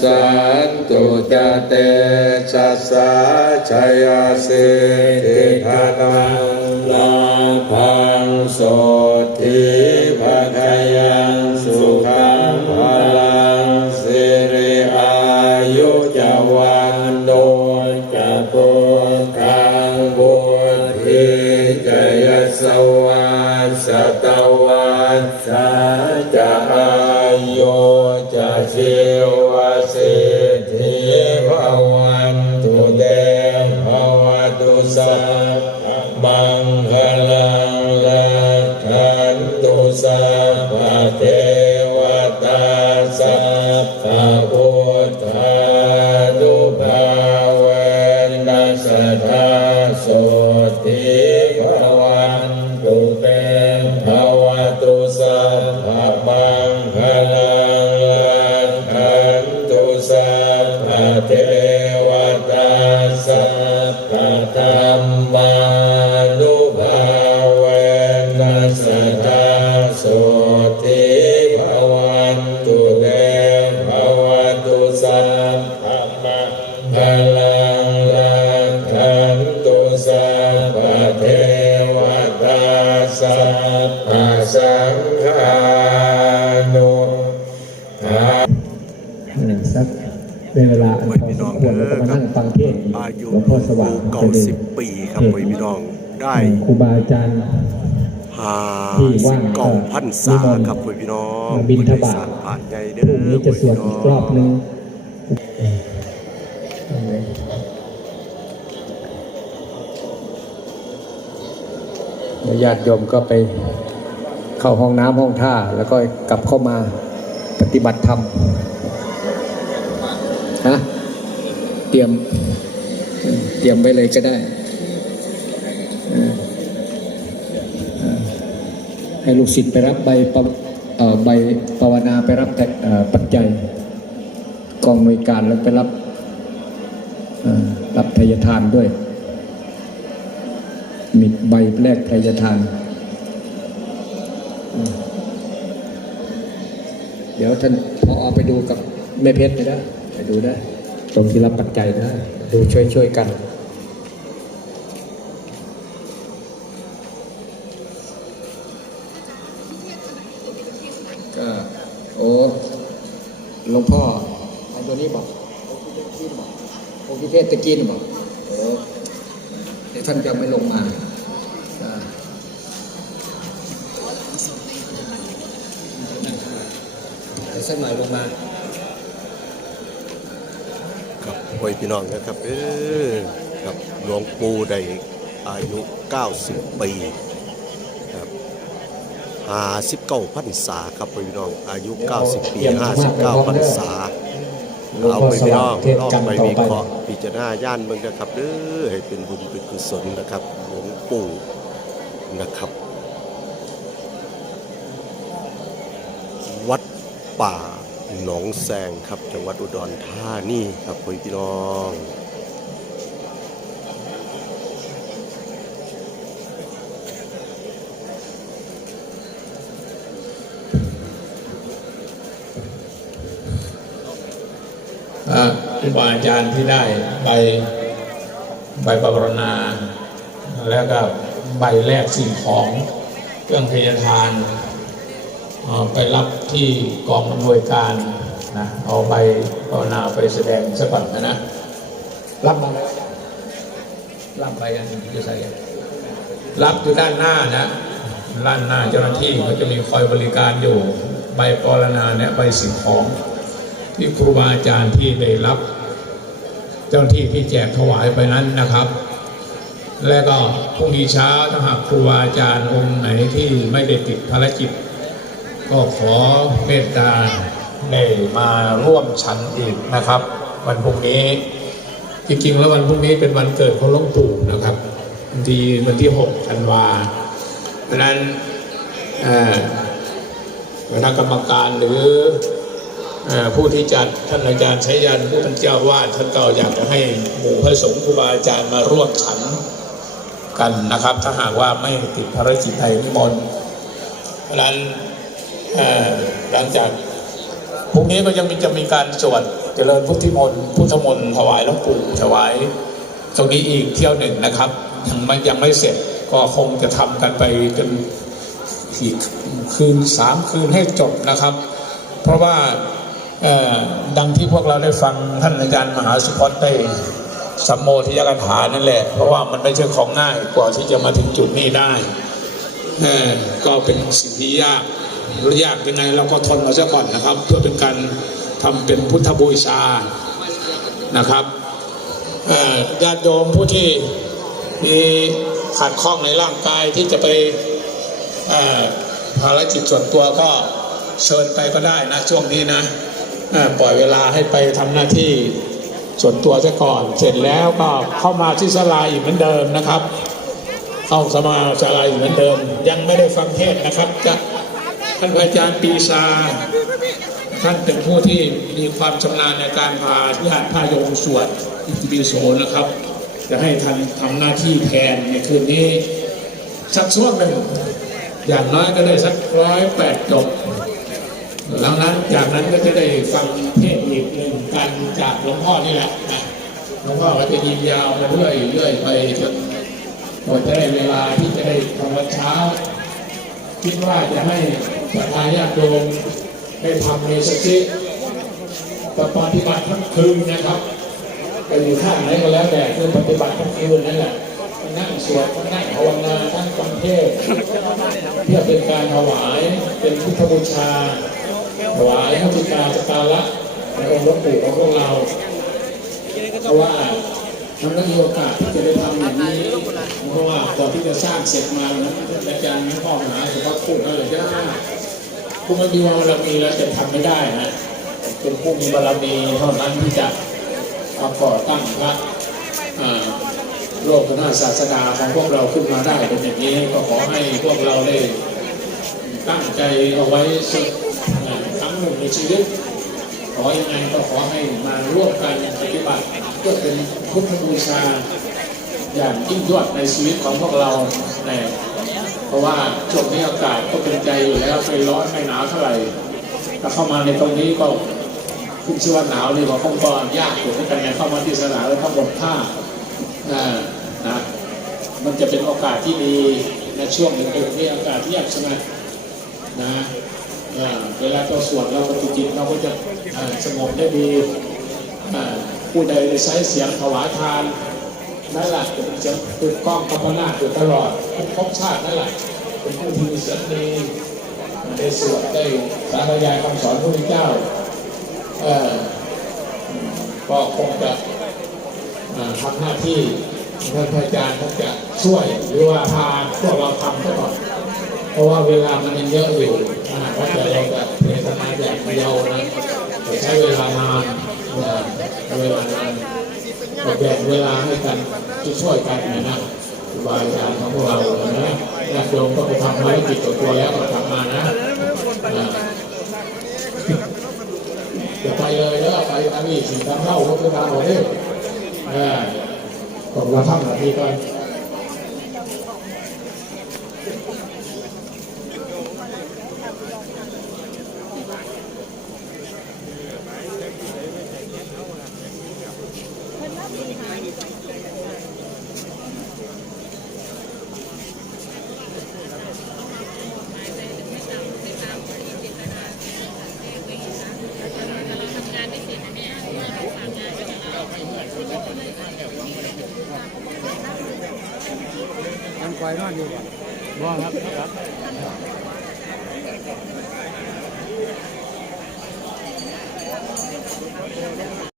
สันตุจเตชัสสะชัยสิทธิภาคังลาภังโสทิภาคยังสุขังพลังสิริอายุจวันโดจะปุขังบุธิจยสวัสตวันสาจะอายุจะชีว ตุสัพมังคลัง สทธาโสติภวันตุเตภวตุสัพพะมังคลังลักขันตุสัพพะเทวตาสัพพะสังฆานุภาสักเป็นเวลาอันพอสมควรแล้วก็มานั่งฟังเทศน์อายุหลวงพ่อสว่างเก่าจะได้สิบปีครับพ่อพี่น้อง ได้ครูบาอาจารย์ หาที่สิว่าบงเก้าพันษานิมนต์ครับพ่อพี่น้องบิณฑบาตผู้โดยสารผ่านใหญ่เด้พรุ่งนี้จะสวดอีกรอบนึงญาติโยมก็ไปเข้าห้องน้ำห้องท่า แล้วก็กลับเข้ามาปฏิบัติธรรมฮะเตรียมเตรียมไว้เลยก็ได้ ให้ลูกศิษย์ไปรับใบปะใบภาวนาไปรับแต่ปัจจัยกองหน่วยการแล้วไปรับรับทายทานด้วย มีใบแรกทายทาน เดี๋ยวท่านพอเอาไปดูกับแม่เพชรไปนะไปดูได้ตรงที่รับปัจจัยนะ ดูช่วยๆกัน ก็โอ้หลวงพ่อเอาตัวนี้บอกองค์พิเทศตะกี้นี่บอกโอ้เดี๋ยวท่านจะไม่ลงมาอ่าเดี๋ยวสักหน่อยลงมาครับพ่อพี่น้องนะครับเออครับหลวงปู่ได้อายุ 90 ปี 59พรรษาครับพี่น้อง อายุ 90 ปี 59พรรษาเอาไปพี่น้องลองไปวิเคราะห์พิจารณาย่านเมืองนะครับเด้อให้เป็นบุญเป็นกุศลนะครับหลวงปู่นะครับ วัดป่าหนองแซงครับจังหวัดอุดรธานีครับพี่น้อง รูบาอาจารย์ที่ได้ใบใบปรณา แล้วก็ใบแรกสิ่งของเครื่องพยาทานเอ่อไปรับที่กองอำนวยการนะเอาใบปรณาไปแสดงสักก่อนนะนะรับมาแล้วรับไปอันนี้จะใส่รับอยู่ด้านหน้านะด้านหน้าเจ้าหน้าที่เขาจะมีคอยบริการอยู่ใบปรณาเนี่ยใบสิ่งของที่ครูบาอาจารย์ที่ได้รับ จ้าหน้าที่ที่แจกถวายไปนั้นนะครับ และก็พรุ่งนี้เช้าถ้าหากครูอาจารย์องค์ไหนที่ไม่ได้ติดภารกิจ ก็ขอเมตตาได้มาร่วมฉันอีกนะครับ วันพรุ่งนี้จริงๆ แล้ววันพรุ่งนี้เป็นวันเกิดของหลวงปู่นะครับวันที่วันที่6ธันวาเพราะนั้นคณะกรรมการหรือ ผู้ที่จัดท่านอาจารย์ชัยยันผู้เป็นเจ้าวาดท่านก็อยากจะให้หมู่พระสงฆ์ครูบาอาจารย์มาร่วมฉันกันนะครับ ถ้าหากว่าไม่ติดภารกิจใดนิมนต์เพราะนั้นหลังจากพรุ่งนี้ก็ยังมีจะมีการสวดเจริญพุทธิมนต์พุทธมนต์ถวายหลวงปู่ถวาย ตรงนี้อีกเที่ยวหนึ่งนะครับยังไม่ยังไม่เสร็จก็คงจะทำกันไปจนอีกคืนสามคืนให้จบนะครับ เพราะว่า ดังที่พวกเราได้ฟังท่านอาจารย์มหาสุพจน์ได้สัมโมทิยกถานั่นแหละ เพราะว่ามันไม่ใช่ของง่ายกว่าที่จะมาถึงจุดนี้ได้ก็เป็นสิ่งที่ยากยากยังไงเราก็ทนมาซะก่อนนะครับ เพื่อเป็นการทำเป็นพุทธบูชานะครับญาติโยมผู้ที่มีขัดข้องในร่างกายที่จะไปภารกิจส่วนตัวก็เชิญไปก็ได้นะช่วงนี้นะ ปล่อยเวลาให้ไปทำหน้าที่ส่วนตัวซะก่อน เสร็จแล้วก็เข้ามาที่ศาลาอีกเหมือนเดิมนะครับ เข้าสมาศาลาอีกเหมือนเดิม ยังไม่ได้ฟังเทศนะครับจะท่านอาจารย์ปีชาท่านเป็นผู้ที่มีความชำนาญในการพาญาติพาโยมสวดอิติปิโสนะครับ จะให้ท่านทำหน้าที่แทนในคืนนี้สักช่วงหนึ่งอย่างน้อยก็ได้สักร้อยแปดจบ หลังนั้นจากนั้นก็จะได้ฟังเทศอีกหนึ่งกันจากหลวงพ่อนี่แหละนะหลวงพ่อก็จะยิงยาวมาเรื่อยเรื่อยไปจนกว่าจะได้เวลาที่จะได้ทำวันเช้า คิดว่าจะให้ประธานญาติโยมได้ทำในสักทีแต่ปฏิบัติทั้งคืนนะครับไปอยู่ท่าไหนก็แล้วแต่คือปฏิบัติทั้งคืนนั่นแหละนั่งสวดนั่งภาวนาทั้งฟังเทศเพื่อเป็นการถวายเป็นพุทธบูชา ถวายพุทธิการสการะในองค์หลวงปู่ของพวกเราเพราะว่ามันไม่มีโอกาสที่จะได้ทำอย่างนี้เพราะว่าก่อนที่จะสร้างเสร็จมานะอาจารย์พ่อหาสุภาพพูดอะไรจะผู้ไม่มีบารมีแล้วจะทำไม่ได้นะเป็นผู้มีบารมีเท่านั้นที่จะมาก่อตั้งพระโลกนาศาสนาของพวกเราขึ้นมาได้เป็นอย่างนี้ก็ขอให้พวกเราได้ตั้งใจเอาไว้สักครั้ง หนึ่งในชีวิต ขอยังไงก็ขอให้มาร่วมกันปฏิบัติเพื่อเป็นพุทธบูชา อย่างยิ่งยวดในชีวิตของพวกเราแน่เพราะว่าช่วงนี้อากาศก็เป็นใจอยู่แล้วไม่ร้อนไม่หนาวเท่าไหร่ถ้าเข้ามาในตรงนี้ก็ขึ้นชื่อว่าหนาวนี่ก็คงก็ยากอยู่เหมือนกันไงเข้ามาที่สนามแล้วต้องหมดผ้านะนะมันจะเป็นโอกาสที่ดีในช่วงหนึ่งเป็นที่อากาศที่ยากสงัดนะ เวลาเราสวดเราปฏิจิตเราก็จะสงบได้ดีผู้ใดใช้เสียงถวายทานนั่นแหละเป็นจะเป็นกล้องกำมนาอยู่ตลอดทุกภพชาตินั่นแหละเป็นผู้ที่มีเสียงดีได้สวดได้สาธยายคำสอนพระพุทธเจ้าเอ่อก็คงจะทำหน้าที่ท่านอาจารย์ท่านจะช่วยหรือว่าพาพวกเราทำซะก่อน เพราะว่าเวลามันยังเยอะอยู่อ่าว่าจะเราจะเทศนาแบบเดียวนะจะใช้เวลานานอ่าเวลานานก็แบ่งเวลาให้กันช่วยกันนะครูบาอาจารย์ของพวกเรานะญาติโยมก็ไปทำภารกิจตัวตัวแล้วก็ทำมานะอ่าจะไปเลยแล้วไปอันนี้สิ่งทำเท่าพระพุทธเจ้าเนี่ยอ่าผมเราทำหน้าที่ก่อน ควายนอนอยู่บ่ารัครับ